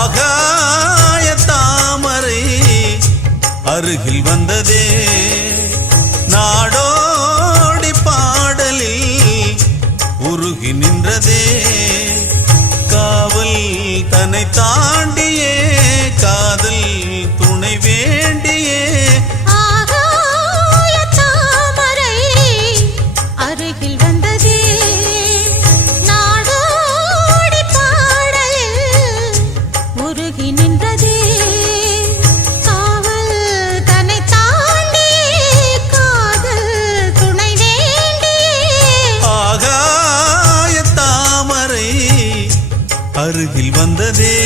ஆகாய தாமரை அருகில் வந்ததே நாடோடி பாடலில் உருகி நின்றதே காவல் தன்னை தாண்டியே காதல் துணை வேண்டியே ஆகாய தாமரை அருகில் வந்ததே நாடோடி பாடலில் உருகி நின்றதே காவல் தன்னை தாண்டியே காதல் துணை வேண்டியே ஆகாய தாமரை அருகில் வந்ததே